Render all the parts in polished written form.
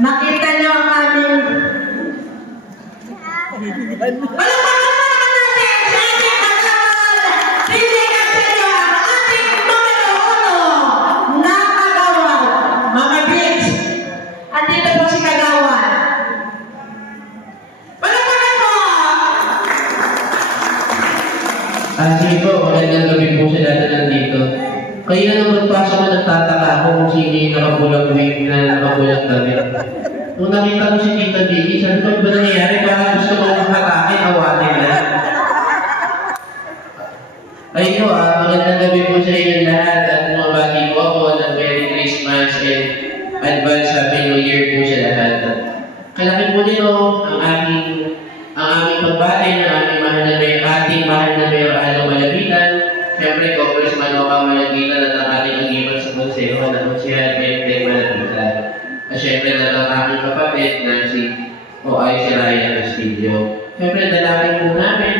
Nakita niyo ang aming... Sige po, magandang gabi po sa lahat na nandito. Kaya nung magpasok ko, nagtataka ako kung sino yung nakabulang wig na nakabulang damit. Nung nakita ko si Tita Vicky, sabi ko, ba nangyayari? Baka gusto ko hatakin, awatin na. Ayun po, magandang gabi po sa inyo lahat at mabati po ako ng Merry Christmas and Advance Happy New Year po sa lahat. Kalaki po nito ang aming pagbati ng aming mahal na Mayor Ano Malapitan. Siyempre, Congressman Oka Malapitan at ang ating agiman sa Konseho na Konsehan Bente Malapitan. At siyempre, na ang aming kapatid na si O.I. si Ryan Castillo. Siyempre, dalangin po namin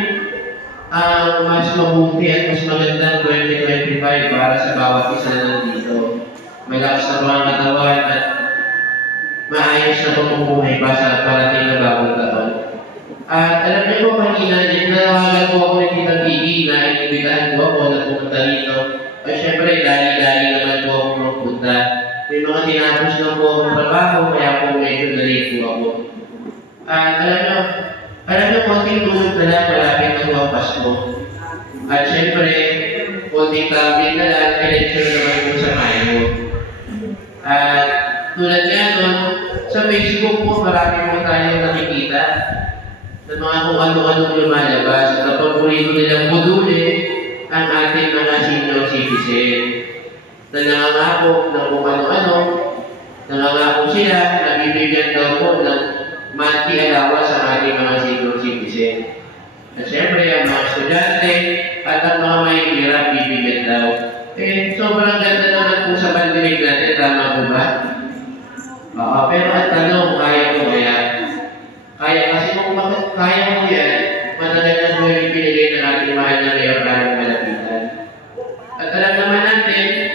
ang mas mabuti at mas magandang 2025 para sa bawat isa na nandito. May lakas na mga katawan at maayos na pamumuhay pa sa parating na bagong taon. At alam niyo po kanina, nanawagan po ako ni Tita Vicky na inibitahan po ako na pumunta rito. At syempre, dali-dali naman po ako magpunta. May mga tinapos na po akong trabaho, kaya po medyo na-late po ako. At alam niyo, konting tulog na lang, malapit na po ang Pasko. At syempre, konting camping na lang, election naman po sa Mayo. At tulad nga nun, sa Facebook po, marami po tayong nakikita na mga kung ano-ano lumalabas at paborito nilang buduli ang ating mga senior citizen na nangangako ng kung ano-ano, nangangako sila na bibigyan daw po ng monthly allowance sa ating mga senior citizen. At siyempre, ang mga estudyante at ang mga mahihirap bibigyan daw. Sobrang ganda naman po sa bandinig natin, tama po ba? Pero ang tanong, kaya po kaya? Kaya kasi kung kaya mo yan, matagal na po yung pinigay ng ating mahal na Mayor Ano Malapitan. At alam naman natin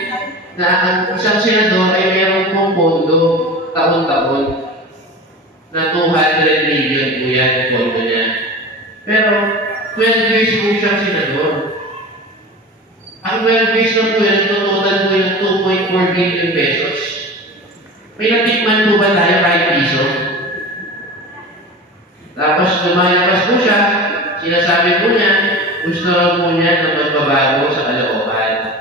na ang isang senador ay mayroon pong pondo taon-taon na 200 million po yan ang pondo niya. Pero 12 years po siyang senador. Ang 12 years na po yan, total po yung 2.4 billion pesos. May natikman po ba tayo kahit piso? Tapos lumalabas po siya, sinasabi po niya, gusto raw po niya na magbabago sa Caloocan.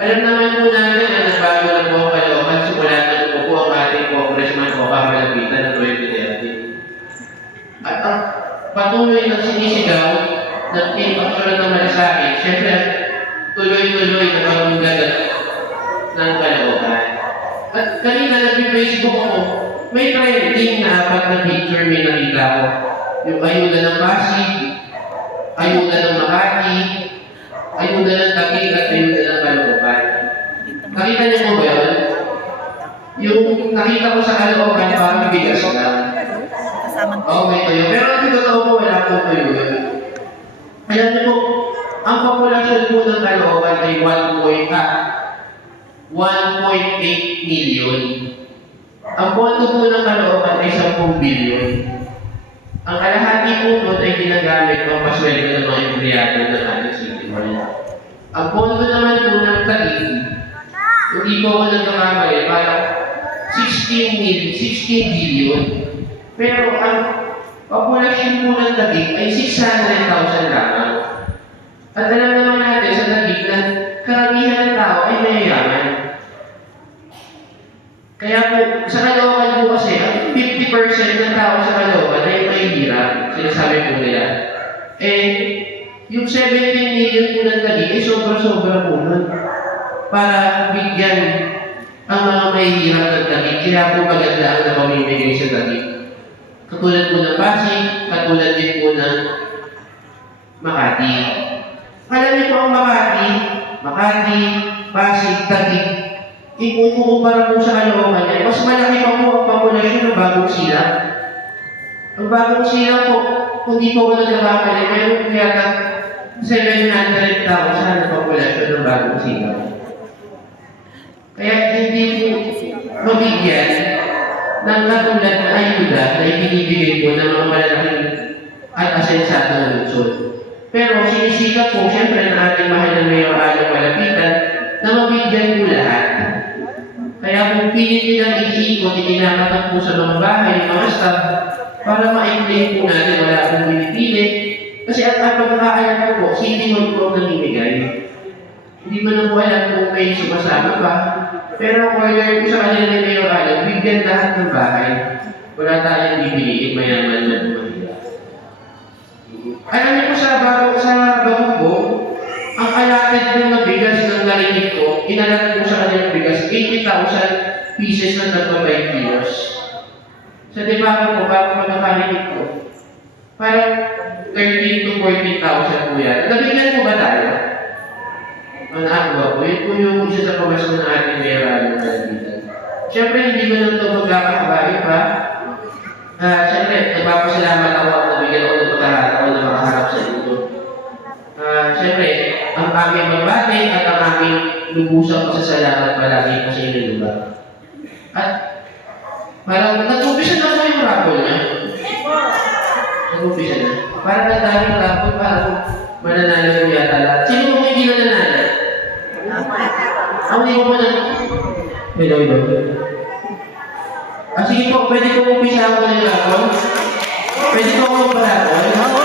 Alam naman po natin na nagbago na po ang Caloocan, simula na po ang ating Congressman Oka Malapitan ng 2030. At ang patuloy na sinisigaw ng Team Action ng Malasakit, siyempre tuloy-tuloy na pagmagagat ng Caloocan. At kanina nag-Facebook ako, may trending na apat na picture may nakita ko. Yung ayuda ng Pasig, ayuda ng Makati, ayuda ng Taguig at ayuda ng Caloocan. Nakita niyo mo ba yun? Yung nakita ko sa Caloocan, parang bigas lang. Oo, may tayo. Pero ang totoo po, wala po tayo yun. Alam niyo po, ang populasyon po ng Caloocan ay 1.8 million. Ang pondo po ng Caloocan ay 10 billion. Ang kalahati po doon ay ginagamit pang pasweldo ng mga empleyado ng ating city hall. Ang pondo naman po ng Taguig, hindi po ako nagkakamali, parang 16 billion. Pero ang populasyon po ng Taguig ay 600,000 lamang. At alam naman natin sa Taguig na karamihan ng tao ay mayayaman. Kaya po, sa Caloocan po kasi, ang 50% ng tao sa Caloocan ay mahihirap, sinasabi po nila. Yung 17 million po ng Taguig ay sobra-sobra po nun para bigyan ang mga mahihirap ng Taguig. Kaya po maganda ang napamimigay sa Taguig. Katulad po ng Pasig, katulad din po ng Makati. Alam niyo po ang Makati, Pasig, Taguig, ikukumpara po sa Caloocan niya, mas malaki pa po ang populasyon ng Bagong Silang. Ang Bagong Silang po, kung di po ako nagkakamali, mayroon po yata 700,000 na populasyon ng Bagong Silang. Kaya hindi po mabigyan ng katulad na ayuda na ibinibigay po ng mga malalaking at asensado na lungsod. Pero sinisikap po siyempre ng ating mahal na Mayor Alan Malapitan na mabigyan po lahat. Kaya kung pilit nilang iikot, itinakatak po sa mga bahay, mga staff, para ma-explain po natin wala pong pinipili. Kasi at pagkakaalam ko po, hindi mo po namimigay. Hindi mo na po alam kung may sumasama pa. Pero kung order po sa kanila ni Mayor Alan, bigyan lahat ng bahay. Wala tayong bibiliin, mayaman na mahirap. Alam niyo po sa Bambo, ang allotted po na bigas ng narinig ko, inalat po sa kanilang bigas, 80,000 pieces na nagpa-5 kilos. Sa Debaco po, bago magkakarinig ko, parang 13 to 14,000 po yan. Nabigyan po ba tayo? Ang nakagawa po, yun po yung isa sa pamasko ng ating Mayor ng Malapitan. Siyempre, hindi ko lang ito magkakabayo pa. Siyempre, nagpapasalamat ako at nabigyan ako ng pagkakataon na makaharap sa inyo. Siyempre, ang aming magbati at ang aming lubusang pasasalamat palagi po sa inyo, diba? At parang nag-umpisa na po yung raffle niya. Nag-umpisa na. Parang nadaming raffle, parang mananalo ko yata lahat. Sino mo hindi nananalo? Ako hindi mo po na... Hello. Sige po, pwede ko umpisa ako ng raffle? Pwede ko ako mag-raffle?